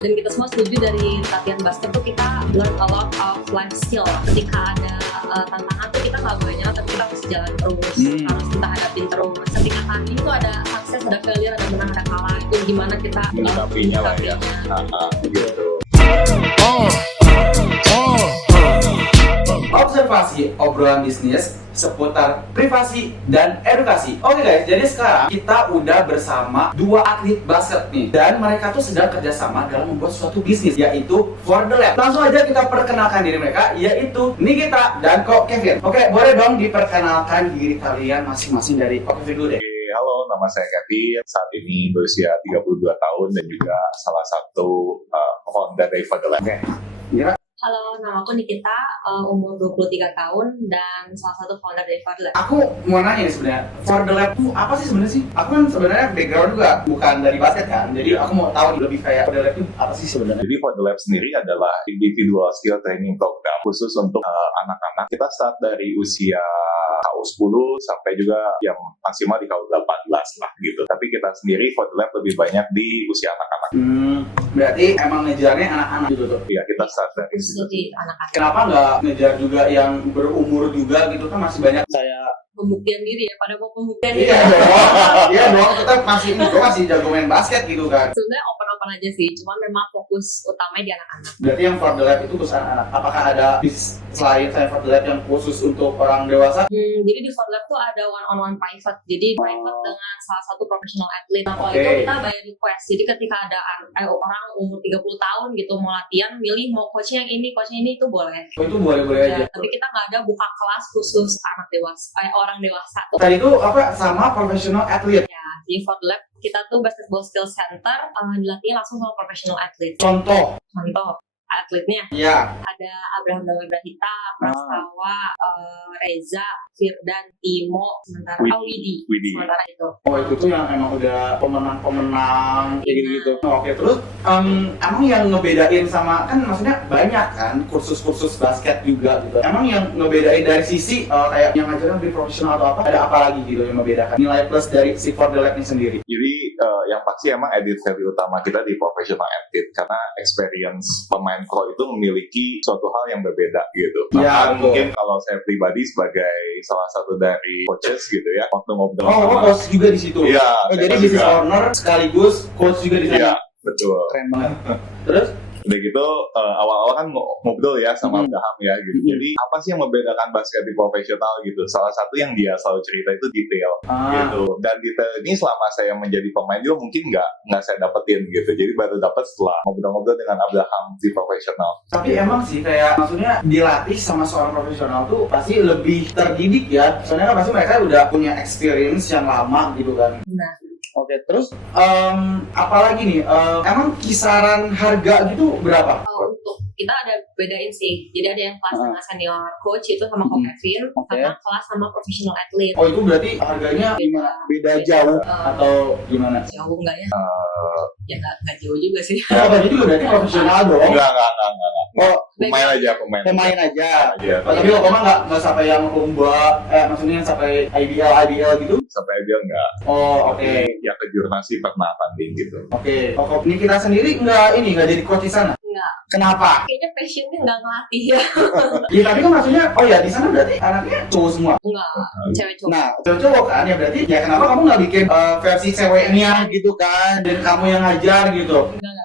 Dan kita semua setuju dari latihan basket tuh kita learn a lot of life skill. Ketika ada tantangan tuh kita nggak boleh nyerah, tapi kita harus jalan terus, harus kita hadapin terus. Ketika tadi itu ada sukses, ada failure, ada menang, ada kalah. Itu gimana kita menyikapinya lah ya. Gitu. Observasi obrolan bisnis seputar privasi dan edukasi. Oke guys, jadi sekarang kita udah bersama dua atlet basket nih, dan mereka tuh sedang kerjasama dalam membuat suatu bisnis, yaitu For The Lab. Langsung aja kita perkenalkan diri mereka, yaitu Nikita dan Ko Kevin. Oke, boleh dong diperkenalkan diri kalian masing-masing dari Ko Kevin dulu deh. Halo, nama saya Kevin. Saat ini berusia 32 tahun dan juga salah satu founder dari For The Lab. Oke, Mira. Halo, nama aku Nikita, umur 23 tahun dan salah satu founder dari For The Lab. Aku mau nanya nih sebenarnya, For The Lab tuh apa sih sebenarnya sih? Aku kan sebenarnya background juga bukan dari basket kan, jadi aku mau tahu lebih kayak For The Lab itu apa sih sebenarnya? Jadi For The Lab sendiri adalah individual skill training program khusus untuk anak-anak. Kita start dari usia KU10 sampai juga yang maksimal di KU18 lah gitu. Tapi kita sendiri For The Lab lebih banyak di usia anak-anak. Berarti emang ngejarnya anak-anak gitu tuh? Iya, kita start dari situ. Jadi anak-anak Kenapa nggak ngejar juga yang berumur juga gitu, kan masih banyak saya. pembuktian diri ya, pada mau pembuktian diri. Iya dong, iya dong, kita masih jago main basket gitu kan. Sebenarnya open aja sih, cuman memang fokus utamanya di anak-anak. Berarti yang For The Lab itu khusus anak-anak. Apakah ada selain saya For The Lab yang khusus untuk orang dewasa? Jadi di For The Lab tuh ada one-on-one private. Jadi private dengan salah satu professional athlete. Nah, kalau Oke. itu kita bayar request. Jadi ketika ada orang umur 30 tahun gitu mau latihan, milih mau coachnya yang ini, coachnya ini, itu boleh. Oh, itu boleh-boleh aja. Ya, tapi kita nggak ada buka kelas khusus anak dewasa, orang dewasa. Tadi itu apa, sama professional athlete? Ya, di For The Lab kita tuh basketball skill center, dilatih langsung sama professional athlete. Contoh. Contoh atletnya Iya. ada Abraham Dawabrahita, Prastawa, Reza, Firdan, Timo, sementara Widi. Sementara itu. Oh, itu tuh yang emang udah pemenang kayak Iya. gitu. Oke, terus emang yang ngebedain sama, kan maksudnya banyak kan kursus-kursus basket juga gitu. Emang yang ngebedain dari sisi kayak yang ngajarin lebih profesional atau apa? Ada apa lagi gitu yang membedakan nilai plus dari si For The Lab ini sendiri? Jadi yang pasti emang added value utama kita di professional athlete karena experience pemain pro itu memiliki suatu hal yang berbeda gitu. Iya, Bahkan betul. mungkin kalau saya pribadi sebagai salah satu dari coaches gitu ya, waktu ngobrol Oh, sama coach juga di situ. Iya, Oh, saya jadi juga. business owner sekaligus coach juga di sana. Iya, betul. Keren banget. Terus Udah gitu awal-awal kan ngobrol ya sama Abraham ya gitu. Jadi apa sih yang membedakan basket di profesional gitu? Salah satu yang dia selalu cerita itu detail gitu. Dan detail ini selama saya menjadi pemain juga mungkin nggak saya dapetin gitu. Jadi baru dapat setelah ngobrol-ngobrol dengan Abraham di profesional. tapi emang sih kayak maksudnya dilatih sama seorang profesional tuh pasti lebih terdidik ya. Soalnya kan pasti mereka udah punya experience yang lama gitu kan. Nah, Oke, terus apalagi nih? Emang kisaran harga gitu berapa? untuk kita ada bedain sih. Jadi ada yang kelas dengan senior coach itu sama Ko Kevin, Oke. sama kelas sama professional athlete. Oh, itu berarti harganya gimana? Beda jauh atau gimana? Jauh enggak ya? Ya nggak jauh juga sih. Oh, berarti juga berarti profesional dong. Enggak. Oh, Pemain aja. pemain aja. Aja. Oh, tapi lo nggak sampai yang lomba, maksudnya sampai IBL gitu? Sampai dia enggak. Oh, oke. Ya ke jurnasi pernah tanding gitu. Oke. Oh, ini kita sendiri nggak jadi coach di sana? Enggak. Kenapa? Kayaknya passionnya nggak ngelatih ya. Ya tapi kan maksudnya, oh ya di sana berarti anaknya cowok semua. Enggak. Cewek cowok. Nah, cowok kan ya berarti ya kenapa kamu nggak bikin versi ceweknya gitu kan, dan kamu yang ngajar gitu? Enggak.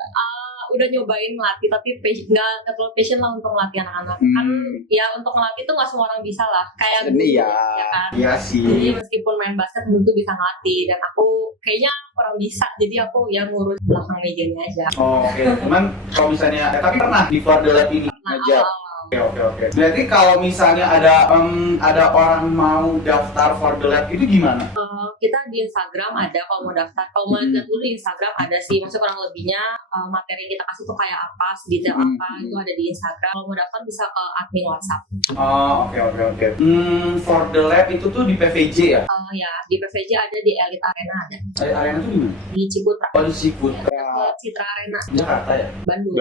Udah nyobain ngelatih tapi nggak terlalu passion lah untuk ngelatih anak-anak. Kan ya untuk ngelatih tuh nggak semua orang bisa lah. Kayak guru, Iya. ya kan. Iya Jadi sih. meskipun main basket tentu bisa ngelatih, dan aku kayaknya kurang bisa, jadi aku ya ngurus belakang mejanya aja. Oh, oke. Cuman kalau misalnya, tapi pernah di For The Lab ini Nah, ngajar. awal-awal. Oke. Berarti kalau misalnya ada orang mau daftar For The Lab itu gimana? Kita di Instagram ada, kalau mau daftar, kalau mau lihat dulu di Instagram ada sih, maksudnya kurang lebihnya materi yang kita kasih tuh kayak apa, sedetail apa, itu ada di Instagram. Kalau mau daftar bisa ke admin WhatsApp. Oh, oke. For The Lab itu tuh di PVJ ya? Ya di PVJ ada, di Elite Arena ada, Arena tuh di mana? di Ciputra, Oh, di Ciputra, ke Citra Arena, Jakarta ya? Bandung.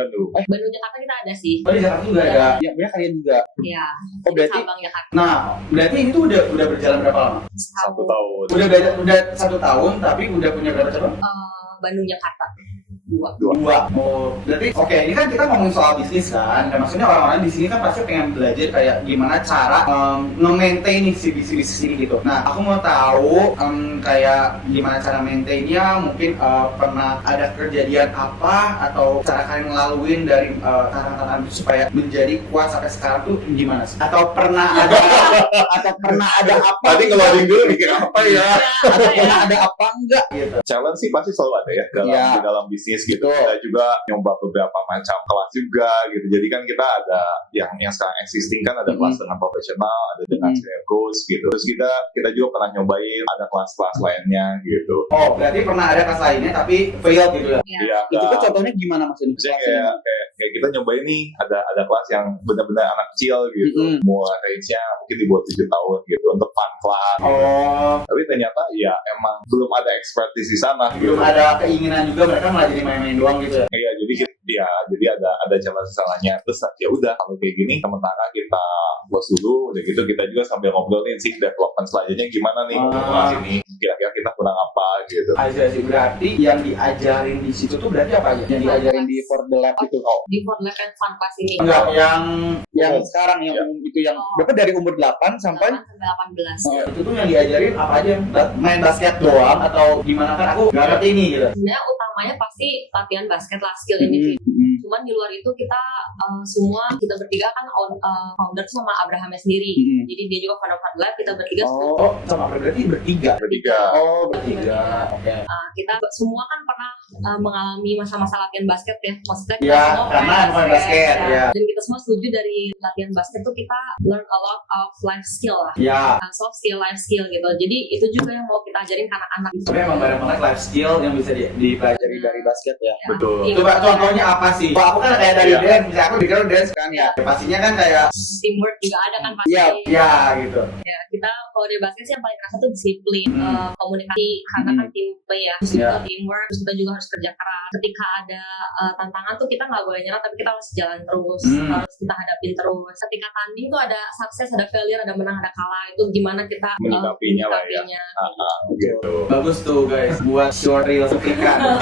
Bandung Jakarta kita ada sih. Oh, di Jakarta juga ada. Ya, benar kalian juga. Ya, Oh, berarti Sabang Jakarta. Nah, berarti ini tuh udah berjalan berapa lama? 1 tahun. Udah 1 tahun, tapi udah punya berapa cabang? Bandung Jakarta. Dua. Oh, berarti oke, ini kan kita ngomongin soal bisnis kan. Dan maksudnya orang-orang di sini kan pasti pengen belajar kayak gimana cara nge-maintain nih si bisnis ini gitu. Nah, aku mau tahu kayak gimana cara maintainnya, mungkin pernah ada kejadian apa atau cara kalian ngelaluin dari tantangan supaya menjadi kuat sampai sekarang tuh gimana sih? Atau pernah ada apa? Tadi ngeloading dulu mikir apa ya? Atau pernah ada apa enggak gitu? Challenge sih pasti selalu ada ya di dalam bisnis gitu. Kita juga nyoba beberapa macam kelas juga gitu. Jadi kan kita ada yang sekarang existing kan ada kelas dengan profesional, ada dengan senior coach gitu. Terus kita juga pernah nyobain ada kelas-kelas lainnya gitu. Oh, berarti pernah ada kelas lainnya tapi fail gitu ya? Iya. Itu tuh contohnya gimana Mas? Kayak kita nyobain nih ada kelas yang benar-benar anak kecil gitu. Mulai range-nya mungkin di bawah 7 tahun gitu untuk fun class. Oh. Tapi ternyata ya emang belum ada expertise di sana. Belum ada keinginan juga, mereka malah jadi main-main doang gitu ya? Iya, jadi ada jalan salahnya. Terus ya udah kalau kayak gini sementara kita close dulu, udah gitu kita juga sambil ngobrolin sih development selanjutnya gimana nih kelas ini, kira-kira kita kurang apa gitu. Aja sih, berarti yang diajarin di situ tuh berarti apa aja? Yang diajarin di For the Lab itu? Di For the Lab and Fun Class ini. Enggak, yang sekarang yang umum itu yang berapa dari umur 8 sampai 18. Itu tuh yang diajarin apa aja? Main basket doang atau gimana, kan aku nggak ngerti ini gitu. Sebenarnya utamanya pasti latihan basket lah, skill ini. Cuman di luar itu kita semua kita bertiga kan founder sama Abrahamnya sendiri. Jadi dia juga founder For the Lab, kita bertiga. Oh, sama berarti bertiga. Oh, bertiga. Oke. Kita semua kan pernah mengalami masa-masa latihan basket ya. Maksudnya kita Ya, semua karena main basket ya. Dan kita semua setuju dari latihan basket tuh kita learn a lot of life skill lah. Ya. Soft skill, life skill gitu. Jadi itu juga yang mau kita ajarin ke anak-anak. Sebenarnya emang banyak banget life skill yang bisa dipelajari dari basket ya. Betul. Iya. Coba contohnya apa sih? Wah, aku kan kayak dari dance, misalnya aku dikira dance kan ya. Pastinya kan kayak Teamwork juga ada kan pasti. Iya gitu. Ya, kita kalau di basket sih yang paling kerasa tuh disiplin, komunikasi, karena kan team play ya. Terus kita teamwork, terus kita juga harus kerja keras. Ketika ada tantangan tuh kita nggak boleh nyerah, tapi kita harus jalan terus, harus kita hadapin terus. Ketika tanding tuh ada sukses, ada failure, ada menang, ada kalah. Itu gimana kita menyikapinya lah ya. Gitu. Bagus tuh guys, buat short reel sepikan.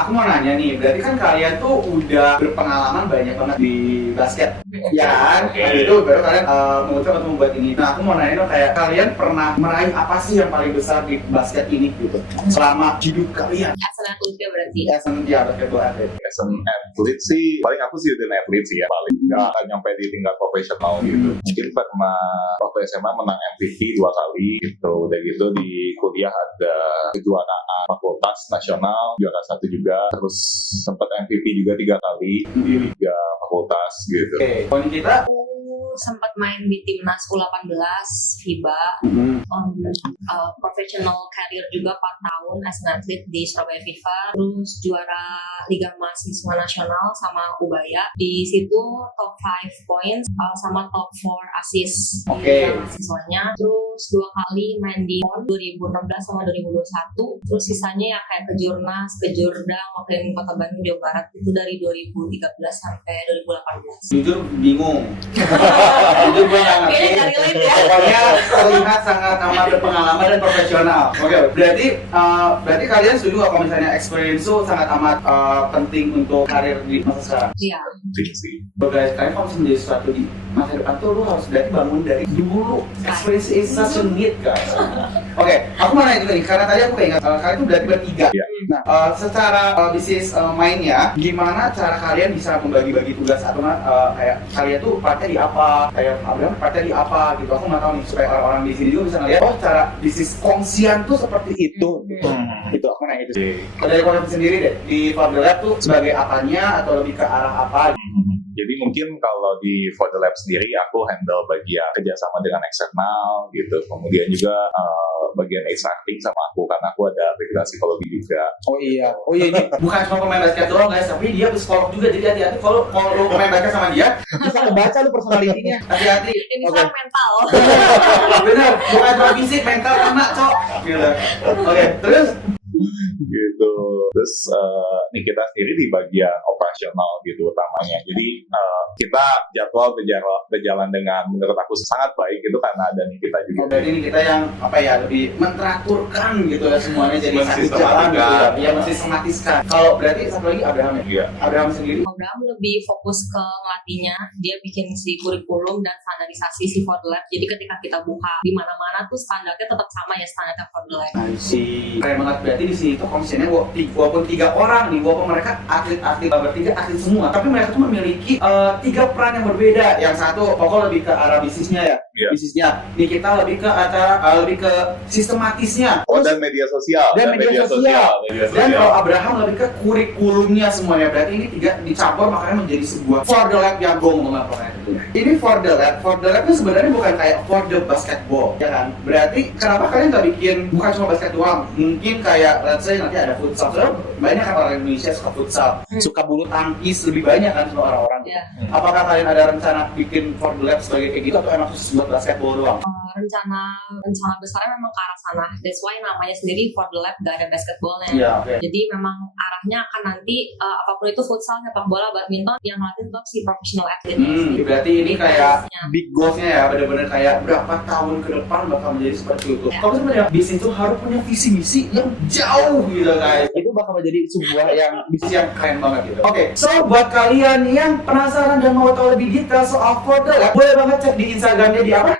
Aku mau nanya nih, berarti kan kalian tuh udah berpengalaman banyak banget di basket, ya kan? Itu baru kalian memutuskan untuk membuat ini. Nah, aku mau nanya dong, kayak kalian pernah meraih apa sih yang paling besar di basket ini gitu selama hidup kalian? as an athlete ya berarti. Basketball atlet. As an athlete sih, paling aku sih udah atlet sih ya, paling nggak nyampe di tingkat profesional gitu. Mungkin pernah waktu SMA menang MVP 2 kali gitu. Udah gitu di kuliah ada kejuaraan fakultas nasional, juara 1 juga. Terus sempat MVP juga 3 kali di liga fakultas gitu. Oke, poin kita Sempat main di timnas U18 FIBA, professional career juga 4 tahun as an athlete di Surabaya FIFA, terus juara Liga Mahasiswa Nasional sama Ubaya. Di situ top 5 points sama top 4 assist di Liga mahasiswanya. Terus 2 kali main di PON 2016 sama 2021. Terus sisanya ya kayak ke Jurnas, ke Jurdang, wakilin Kota Bandung, Jawa Barat itu dari 2013 sampai 2018. jujur bingung. Jujur gue nggak ngerti. Pokoknya terlihat sangat amat berpengalaman dan profesional. Oke, berarti kalian setuju nggak kalau misalnya experience itu sangat amat penting untuk karir di masa sekarang? Iya. Penting sih. Guys, kalian kalau bisa menjadi sesuatu di masa depan tuh lu harus berarti bangun dari dulu. Experience is such a need, guys. Oke, aku mau nanya juga nih, karena tadi aku ingat kalian tuh berarti bertiga. Nah, secara bisnis mainnya, gimana cara kalian bisa membagi-bagi tugas atau kayak kalian tuh partnya di apa, kayak Abraham partnya di apa gitu. Aku nggak tahu nih supaya orang-orang di sini juga bisa ngeliat cara bisnis kongsian tuh seperti itu. Itu aku nanya itu sih. Kalau dari konsep sendiri deh, di For the Lab tuh sebagai apanya atau lebih ke arah apa? Jadi mungkin kalau di For the Lab sendiri aku handle bagian kerjasama dengan eksternal gitu. Kemudian juga bagian extracting sama aku karena aku ada background psikologi juga. Oh iya ini bukan cuma pemain basket doang guys, tapi dia psikolog juga. Jadi hati-hati kalau lu pemain basket sama dia, bisa ngebaca lu personalitinya. Hati-hati. Ini soal mental. Bener, bukan cuma fisik, mental kena cok. Gitu. Oke, terus Gitu. Terus nih kita sendiri di bagian operasi operasional gitu utamanya. Jadi kita jadwal berjalan dengan menurut aku sangat baik itu karena ada kita juga. Berarti ini kita yang apa ya, lebih menteraturkan gitu ya semuanya jadi satu jalan gitu ya. Iya, mensistematiskan. Kalau berarti satu lagi Abraham ya. Iya. Abraham sendiri. Abraham lebih fokus ke ngelatihnya, dia bikin si kurikulum dan standarisasi si For The Lab. Jadi ketika kita buka di mana-mana tuh standarnya tetap sama ya, standarnya For The Lab. Keren banget. Berarti di sini tuh komisinya walaupun 3 orang nih, walaupun mereka atlet-atlet bertiga atlet semua, tapi mereka tuh memiliki 3 peran yang berbeda. Yang satu pokok lebih ke arah bisnisnya ya. Iya. Bisnisnya. Nih kita lebih ke lebih ke sistematisnya. Dan media sosial. Dan media sosial. Dan kalau Abraham lebih ke kurikulumnya semuanya. Berarti ini 3 dicampur makanya menjadi sebuah For The Lab yang gue ngomong apa kayak gitu. Ini For The Lab. For The Lab itu sebenarnya bukan kayak for the basketball, ya kan? Berarti kenapa kalian nggak bikin bukan cuma basket doang? Mungkin kayak let's say nanti ada futsal. Soalnya banyak kan orang Indonesia suka futsal, suka bulu tangkis lebih banyak kan semua orang-orang. Yeah. Apakah kalian ada rencana bikin For The Lab sebagai kayak gitu atau emang khusus buat basketball doang? Rencana besarnya memang ke arah sana. That's why namanya sendiri For The Lab, gak ada basketballnya. Iya, oke. Jadi memang arahnya akan nanti apapun itu futsal, sepak bola, badminton yang ngelatin tetap si professional athlete. Berarti ini kayak big goals-nya ya, bener-bener kayak berapa tahun ke depan bakal menjadi seperti itu. Ya. Kalau sebenarnya bisnis itu harus punya visi misi yang jauh gitu guys. Itu bakal menjadi sebuah yang bisnis yang keren banget gitu. Oke, so buat kalian yang penasaran dan mau tahu lebih detail soal For The Lab, boleh banget cek di Instagramnya di apa?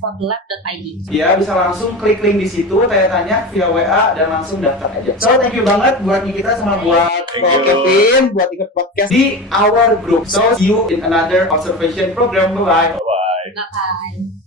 @forthelab.id. Ya, bisa langsung klik link di situ, tanya-tanya via WA dan langsung daftar aja. So, thank you banget buat Nikita sama buat Kevin buat ikut podcast di our group. So, see you in another observation program. Bye-bye. Bye. Bye.